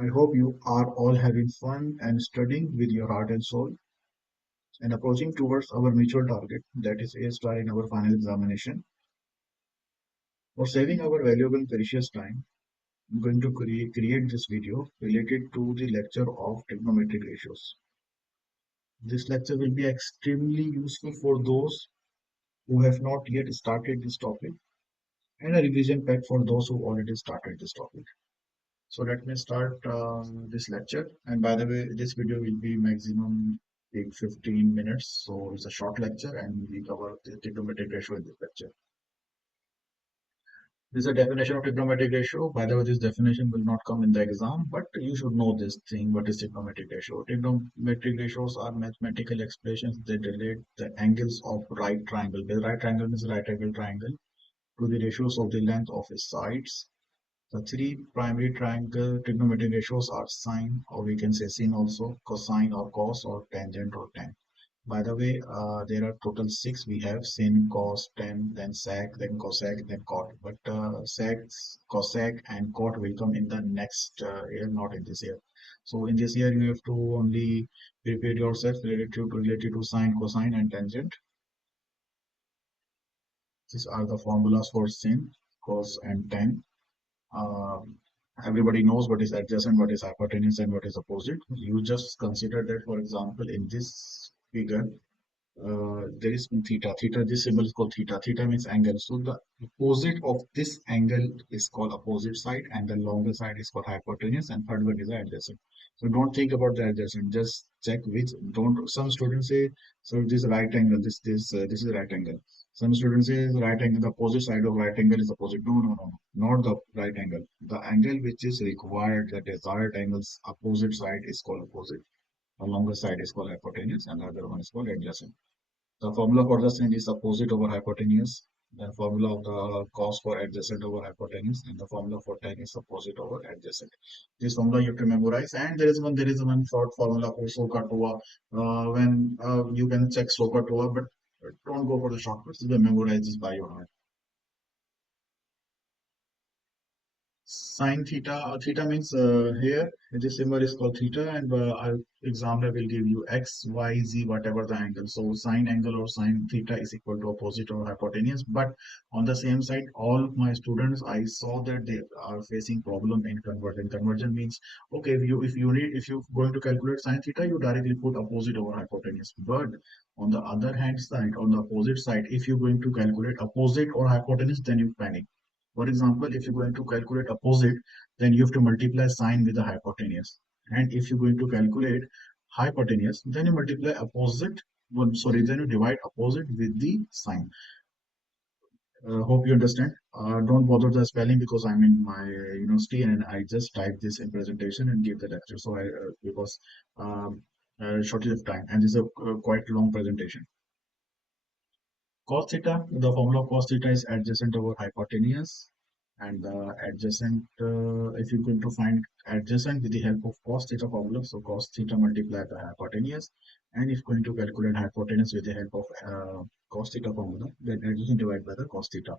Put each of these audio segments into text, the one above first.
I hope you are all having fun and studying with your heart and soul and approaching towards our mutual target, that is A star in our final examination. For saving our valuable and precious time, I'm going to create this video related to the lecture of trigonometric ratios. This lecture will be extremely useful for those who have not yet started this topic and a revision pack for those who already started this topic. So let me start this lecture. And by the way, this video will be maximum take 15 minutes. So it's a short lecture and we cover the trigonometric ratio in this lecture. This is a definition of trigonometric ratio. By the way, this definition will not come in the exam, but you should know this thing. What is trigonometric ratio? Trigonometric ratios are mathematical expressions that relate the angles of right triangle. The right triangle means right angle triangle to the ratios of the length of its sides. The three primary triangle trigonometric ratios are sine, or we can say sin also, cosine or cos, or tangent or tan. By the way, there are total six. We have sin, cos, tan, then sec, then cosec, then cot. But sec, cosec, and cot will come in the next year, not in this year. So in this year, you have to only prepare yourself related to sine, cosine, and tangent. These are the formulas for sin, cos, and tan. Uh, Everybody knows what is adjacent, what is hypotenuse, and what is opposite. You just consider that, for example, in this figure, there is theta. Theta, this symbol is called theta. Theta means angle. So the opposite of this angle is called opposite side, and the longer side is called hypotenuse, and third one is the adjacent. So don't think about the adjacent. Just check which. Don't. Some students say, so this is right angle. This is right angle. Some students say right angle. The opposite side of right angle is opposite. No, no, no, not the right angle. The angle which is required, the desired angles opposite side is called opposite. The longer side is called hypotenuse, and the other one is called adjacent. The formula for the sin is opposite over hypotenuse. The formula of the cos for adjacent over hypotenuse, and the formula for tan is opposite over adjacent. This formula you have to memorize. And there is one short formula for SOHCAHTOA. When you can check SOHCAHTOA, but don't go for the shortcuts. You can memorize this by your heart. Sine theta, theta means here this symbol is called theta, and example will give you x, y, z, whatever the angle. So sine angle or sine theta is equal to opposite or hypotenuse. But on the same side, all of my students, I saw that they are facing problem in conversion. Conversion means, okay, if you're going to calculate sine theta, you directly put opposite over hypotenuse. But on the other hand side, on the opposite side, if you're going to calculate opposite or hypotenuse, then you panic. For example, if you're going to calculate opposite, then you have to multiply sine with the hypotenuse. And if you're going to calculate hypotenuse, then you multiply opposite, well, sorry, then you divide opposite with the sine. Hope you understand. Don't bother the spelling because I'm in my university and I just type this in presentation and give the lecture. So because shortage of time, and this is a quite long presentation. Cos theta, the formula of cos theta is adjacent over hypotenuse, and the adjacent, if you're going to find adjacent with the help of cos theta formula, so cos theta multiplied by hypotenuse, and if going to calculate hypotenuse with the help of cos theta formula, then adjacent divided by the cos theta.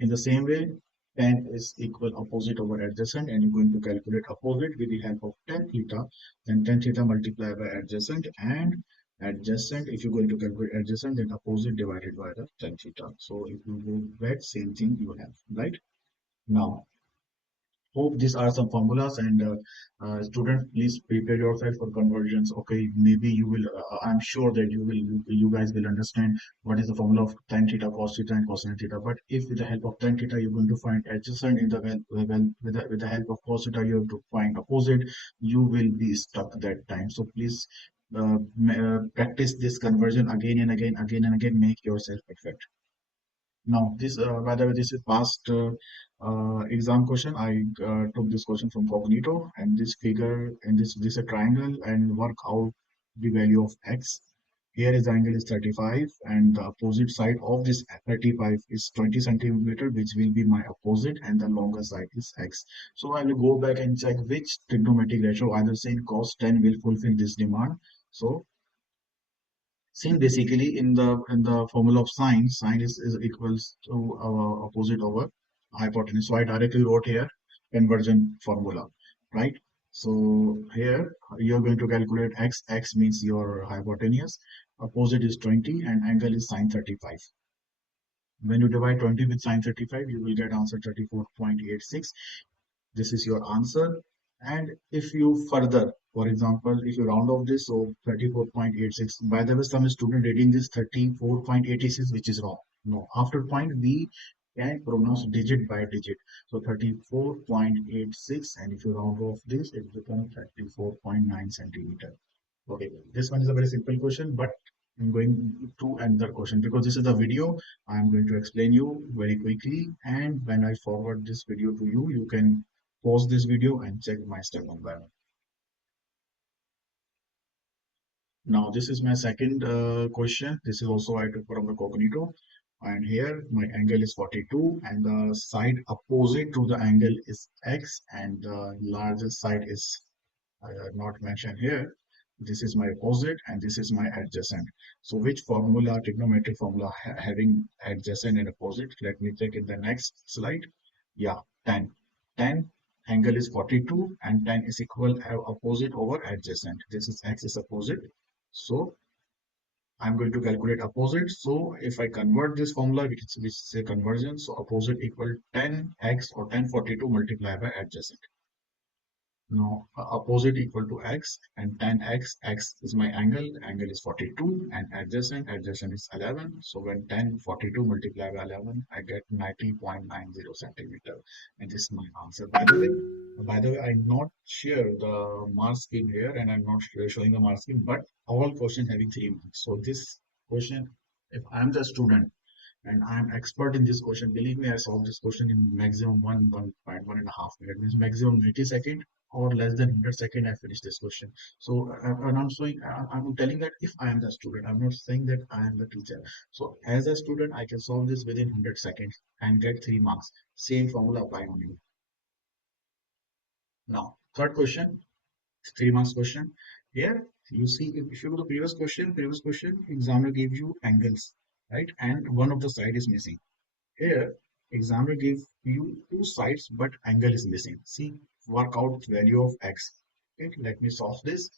In the same way, tan is equal opposite over adjacent, and you're going to calculate opposite with the help of tan theta, then tan theta multiplied by adjacent, and adjacent, if you're going to calculate adjacent, then opposite divided by the tan theta. So if you go back, same thing you have, right? Now, hope these are some formulas, and students, please prepare yourself for conversions. Okay, maybe you will, I'm sure that you guys will understand what is the formula of tan theta, cos theta, and cosine theta. But if with the help of tan theta you're going to find adjacent, in the with the help of cos theta you have to find opposite, you will be stuck that time. So please practice this conversion again and again, make yourself perfect. Now, this, by the way, this is past exam question. I took this question from Cognito, and this figure, and this is a triangle, and work out the value of x. Here is the angle is 35, and the opposite side of this 35 is 20 centimeter, which will be my opposite, and the longer side is x. So I will go back and check which trigonometric ratio, either sin, cos, tan, will fulfill this demand. So sin, basically, in the formula of sine is equals to opposite over hypotenuse. So I directly wrote here conversion formula. right? So here you're going to calculate x. X means your hypotenuse. Opposite is 20 and angle is sine 35. When you divide 20 with sine 35, you will get answer 34.86. This is your answer. And if you further, for example, if you round off this, so 34.86, by the way, some student reading this 34.86, which is wrong. No, after point, we can pronounce digit by digit. So 34.86, and if you round off this, it becomes 34.9 centimeter. Okay, this one is a very simple question, but I'm going to another question because this is the video. I'm going to explain you very quickly, and when I forward this video to you, you can pause this video and check my step on that. Now, this is my second question. This is also I took from the Cognito. And here my angle is 42 and the side opposite to the angle is X and the largest side is not mentioned here. This is my opposite and this is my adjacent. So which formula, trigonometric formula having adjacent and opposite? Let me check in the next slide. Yeah, 10. 10 angle is 42 and 10 is equal opposite over adjacent. This is X is opposite. So I'm going to calculate opposite. So if I convert this formula, which is a conversion, so opposite equal 10x or 1042 multiplied by adjacent. Now opposite equal to x and 10x, x is my angle, the angle is 42 and adjacent is 11. So when 1042 multiplied by 11, I get 90.90 centimeter. And this is my answer. By the way, I'm not share the mark scheme here and I'm not showing the mark scheme, but all questions having 3 marks. So this question, if I'm the student, and I'm expert in this question. Believe me, I solved this question in maximum 1.1.5 minutes, means maximum 90 seconds or less than 100 seconds. I finished this question. So, and I'm showing, I'm telling that if I am the student, I'm not saying that I am the teacher. So, as a student, I can solve this within 100 seconds and get 3 marks. Same formula apply on you. Now, third question, 3 marks question. Here, you see, if you go to the previous question, examiner gave you angles, right? And one of the side is missing. Here, examiner gave you two sides, but angle is missing. See, work out value of x. Okay, let me solve this.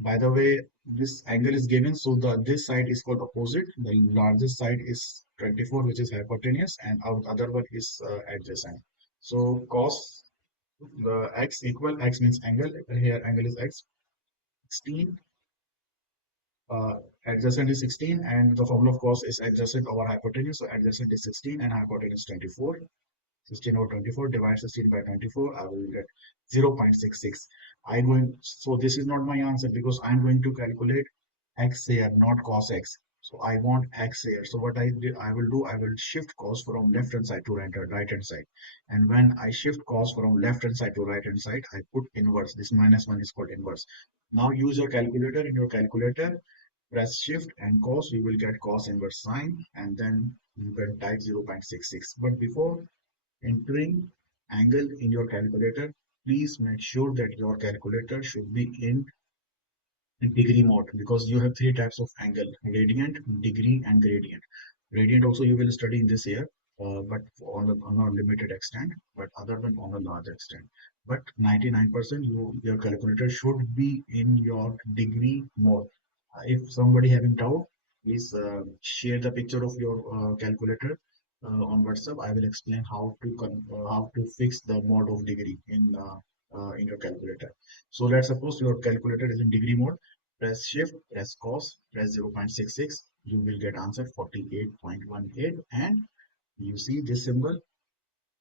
By the way, this angle is given, so this side is called opposite. The largest side is 24, which is hypotenuse, and our other one is adjacent. So cos the x means angle. Here angle is x 16. Uh, Adjacent is 16, and the formula of cos is adjacent over hypotenuse. So adjacent is 16 and hypotenuse 24. 16 over 24, divide 16 by 24, I will get 0.66. So this is not my answer because I'm going to calculate x here, not cos x. So I want x here. So what I will do, I will shift cos from left hand side to right hand side. And when I shift cos from left hand side to right hand side, I put inverse. This -1 is called inverse. Now use your calculator. In your calculator, press shift and cos, you will get cos inverse sine, and then you can type 0.66. But before entering angle in your calculator, please make sure that your calculator should be in degree mode because you have 3 types of angle: radiant, degree, and gradient. Gradient also you will study in this year, but on a limited extent, but other than on a large extent. But 99% your calculator should be in your degree mode. If somebody having doubt, please share the picture of your calculator on WhatsApp. I will explain how to fix the mode of degree in your calculator. So let's suppose your calculator is in degree mode. Press shift, press cos, press 0.66. You will get answer 48.18. And you see this symbol.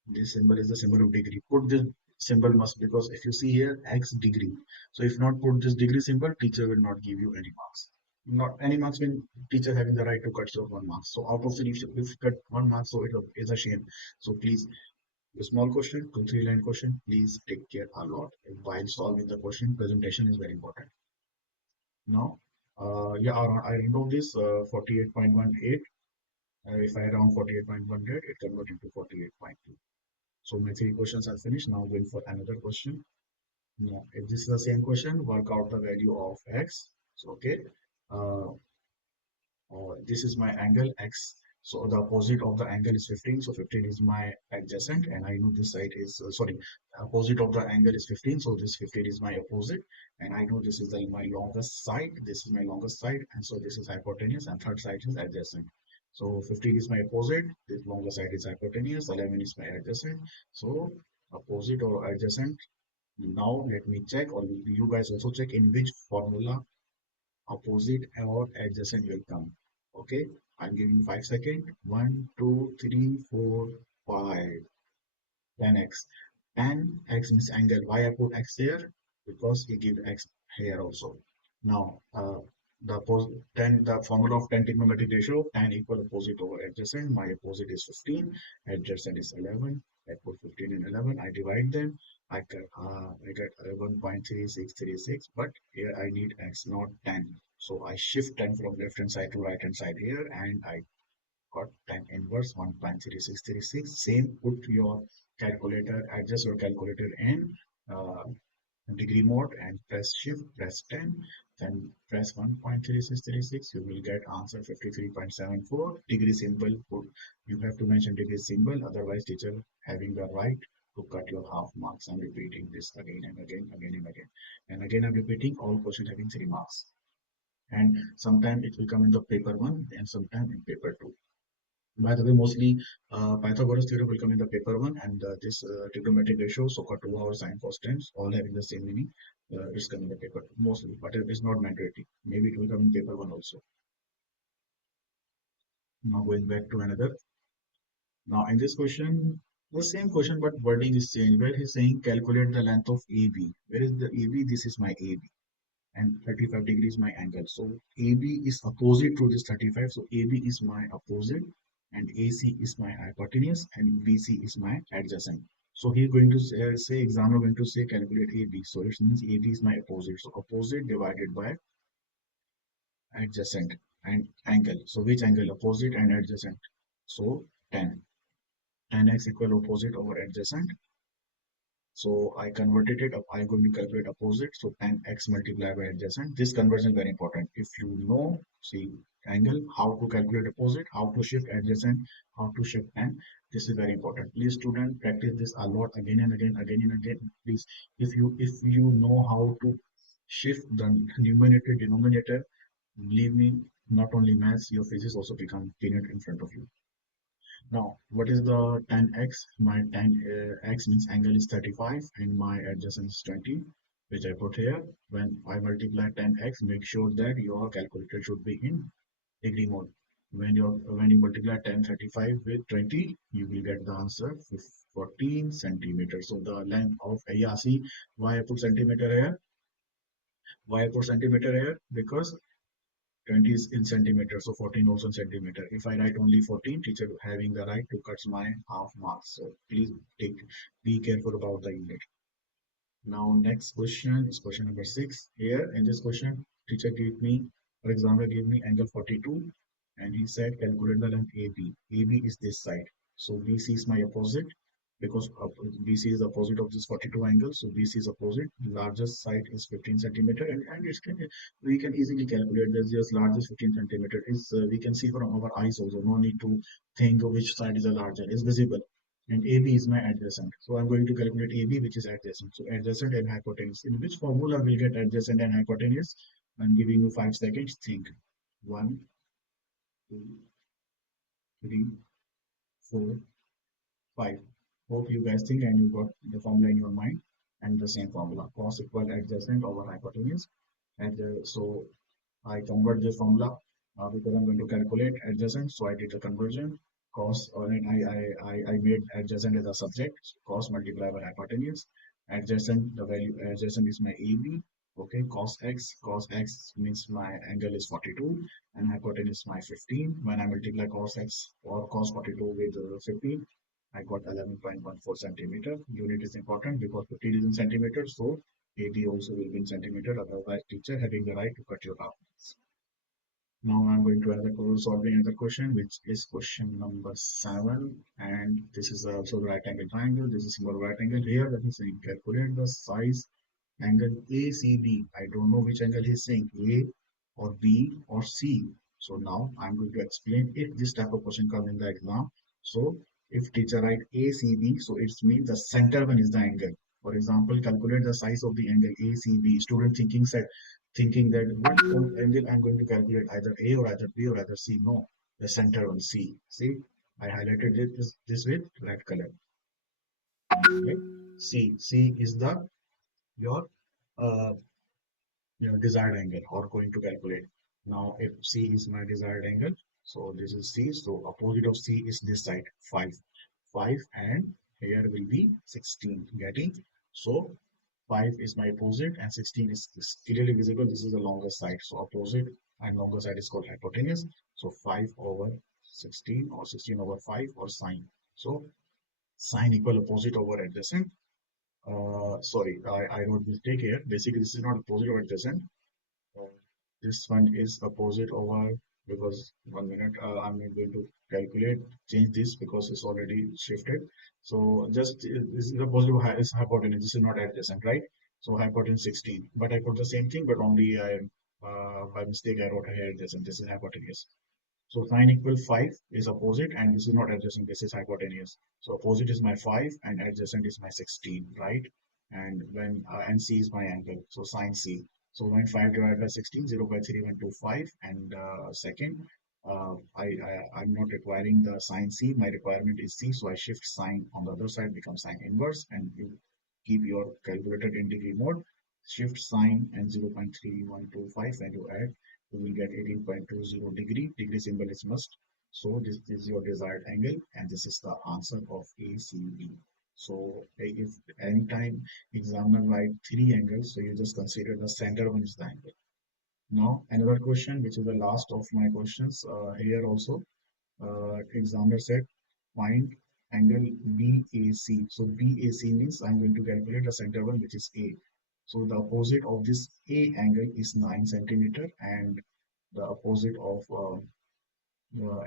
This symbol is the symbol of degree. Put this symbol must, because if you see here x degree. So if not put this degree symbol, teacher will not give you any marks. Not any marks mean teacher having the right to cut short 1 mark. So out of 3, if you cut 1 mark, so it is a shame. So please, a small question, 2-3 line question, please take care a lot. While solving the question, presentation is very important. Now, yeah, I round off this 48.18. If I round 48.18, it converts into 48.2. So my 3 questions are finished. Now going for another question. Now, if this is the same question, work out the value of x. So okay, this is my angle x. So the opposite of the angle is 15. So 15 is my adjacent, and I know this side is sorry. Opposite of the angle is 15. So this 15 is my opposite, and I know this is my longest side. This is my longest side, and so this is hypotenuse, and third side is adjacent. So 15 is my opposite. This longer side is hypotenuse. 11 is my adjacent. So opposite or adjacent. Now let me check, or you guys also check in which formula opposite or adjacent will come. Okay, I'm giving 5 seconds. 1, 2, 3, 4, 5. 10x. 10x means angle. Why I put x here? Because we give x here also. Now, the formula of 10 trigonometric ratio, tan equal opposite over adjacent. My opposite is 15, adjacent is 11. I put 15 and 11. I divide them. I get 1.3636. But here I need x, not 10. So I shift 10 from left hand side to right hand side here, and I got tan inverse 1.3636. Same, put your calculator, adjust your calculator in uh, degree mode and press shift, press 10, then press 1.3636. You will get answer 53.74. Degree symbol, put, you have to mention degree symbol, otherwise teacher having the right to cut your half marks. I'm repeating this again and again, again and again. And again I'm repeating, all questions having 3 marks. And sometime it will come in the paper 1 and sometime in paper 2. By the way, mostly Pythagoras theorem will come in the paper 1, and this trigonometric ratio, SOHCAHTOA or sine cos tens, all having the same meaning. It's coming in the paper 2 mostly, but it is not mandatory. Maybe it will come in paper 1 also. Now going back to another. Now in this question, the same question, but wording is changed. Where he's saying calculate the length of AB. Where is the AB? This is my AB. And 35 degrees my angle. So AB is opposite to this 35. So AB is my opposite, and AC is my hypotenuse, and BC is my adjacent. So he's going to say examiner going to say calculate AB. So it means AB is my opposite. So opposite divided by adjacent and angle. So which angle? Opposite and adjacent. So 10. 10x equal opposite over adjacent. So I converted it up. I'm going to calculate opposite. So tan x multiplied by adjacent. This conversion is very important. If you know, see angle, how to calculate opposite, how to shift adjacent, how to shift tan. This is very important. Please, student, practice this a lot again and again, again and again. Please, if you know how to shift the numerator denominator, believe me, not only maths, your physics also become peanut in front of you. Now, what is the tan x? My tan x means angle is 35 and my adjacent is 20, which I put here. When I multiply tan x, make sure that your calculator should be in degree mode. When you multiply tan 35 with 20, you will get the answer 14 centimeters. So the length of, yeah, see why I put centimeter here? Why I put centimeter here? Because 20 is in centimeter, so 14 also in centimeter. If I write only 14, teacher having the right to cut my half marks. So please be careful about the unit. Now next question is question number 6. Here in this question, teacher gave me, for example, gave me angle 42, and he said calculate the length AB. AB is this side. So BC is my opposite, because BC is the opposite of this 42 angle. So BC is opposite. The largest side is 15 centimeter, and we can easily calculate this. Just largest 15 centimeter is we can see from our eyes also. No need to think which side is the larger. It's visible. And AB is my adjacent. So I'm going to calculate AB, which is adjacent. So adjacent and hypotenuse. In which formula will get adjacent and hypotenuse? I'm giving you 5 seconds. Think. 1, 2, 3, 4, 5. Hope you guys think and you got the formula in your mind. And the same formula. Cos equal adjacent over hypotenuse. And so I convert this formula because I'm going to calculate adjacent. So I did the conversion. Cos, or I made adjacent as a subject. So cos multiplied by hypotenuse. Adjacent, the value adjacent is my AB. Okay, cos x means my angle is 42 and hypotenuse is my 15. When I multiply cos x or cos 42 with 15, I got 11.14 centimeter. Unit is important because 15 is in centimeters, so AB also will be in centimeter. Otherwise, teacher having the right to cut your half. Now I'm going to solving another question, which is question number 7. And this is also the right angle triangle. This is symbol right angle. Here that is saying calculate the size angle ACB. I don't know which angle he's saying, A or B or C. So now I'm going to explain if this type of question comes in the exam. So if teacher write ACB, so it means the center one is the angle. For example, calculate the size of the angle ACB. Student thinking that what angle I'm going to calculate, either A or either B or either C. No, the center one C. See, I highlighted this with red color. Right? C is the your uh, desired angle or going to calculate. Now, if C is my desired angle, so this is C. So opposite of C is this side, 5. 5 and here will be 16. Getting? So 5 is my opposite and 16 is clearly visible. This is the longer side. So opposite and longer side is called hypotenuse. So 5 over 16 or 16 over 5 or sine. So sine equal opposite over adjacent. Sorry, I wrote mistake here. Basically, this is not opposite over adjacent. uh, this one is opposite over, because 1 minute, I'm not going to calculate, change this because it's already shifted. So just this is opposite of is hypotenuse. This is not adjacent, right? So hypotenuse 16, but I put the same thing, but only I by mistake I wrote here adjacent. This is hypotenuse. So sine equal 5 is opposite, and this is not adjacent, this is hypotenuse. So opposite is my 5 and adjacent is my 16, right? And when and C is my angle, so sine C. So when 5 divided by 16, 0.3125, and second, I'm not requiring the sine C, my requirement is C, so I shift sine on the other side, becomes sine inverse, and you keep your calculator in degree mode, shift sine and 0.3125, and you add, you will get 18.20 degree. Degree symbol is must. So this is your desired angle, and this is the answer of ACB. So if anytime examiner write three angles, so you just consider the center one is the angle. Now another question, which is the last of my questions here also. Examiner said find angle BAC. So BAC means I'm going to calculate the center one, which is A. So the opposite of this A angle is 9 centimeter, and the opposite of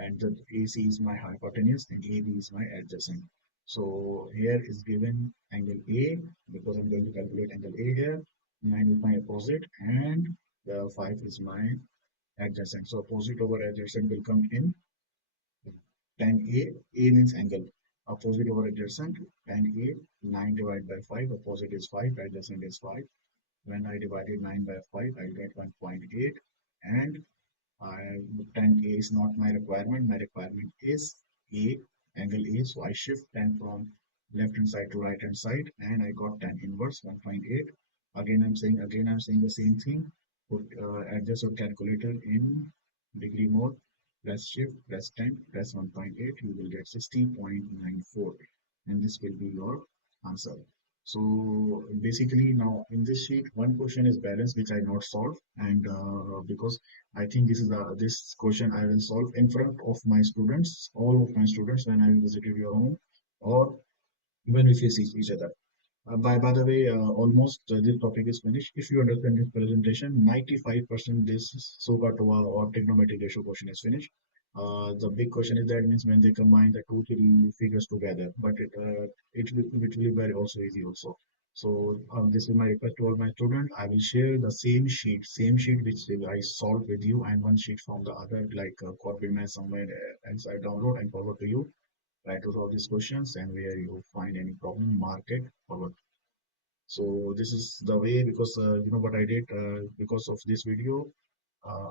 and the AC is my hypotenuse and AB is my adjacent. So here is given angle A, because I'm going to calculate angle A here. 9 is my opposite and the 5 is my adjacent. So opposite over adjacent will come in tan A. A means angle. Opposite over adjacent, tan A, 9 divided by 5. Opposite is 5, adjacent is 5. When I divided 9 by 5, I get 1.8, and tan A is not my requirement. My requirement is A, angle A. So I shift tan from left hand side to right hand side, and I got tan inverse 1.8. Again I'm saying the same thing. Put adjust your calculator in degree mode. Press shift, press 10, press 1.8. You will get 60.94, and this will be your answer. So basically now in this sheet, one question is balance, which I not solve, and because I think this question I will solve in front of my students, all of my students, when I visited your home, or when we face each other. By the way, almost this topic is finished. If you understand this presentation, 95% this SOHCAHTOA or trigonometric ratio question is finished. The big question is that means when they combine the two, three figures together, but it will be very also easy also. So this is my request to all my students. I will share the same sheet which I solved with you, and one sheet from the other, like copy math somewhere else I download and forward to you. Try to solve these questions, and where you find any problem, mark it, forward. So this is the way, because you know what I did, because of this video,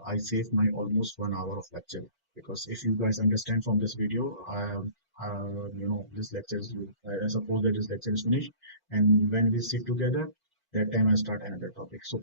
I saved my almost 1 hour of lecture, because if you guys understand from this video, this lecture is, I suppose that this lecture is finished, and when we sit together, that time I start another topic. So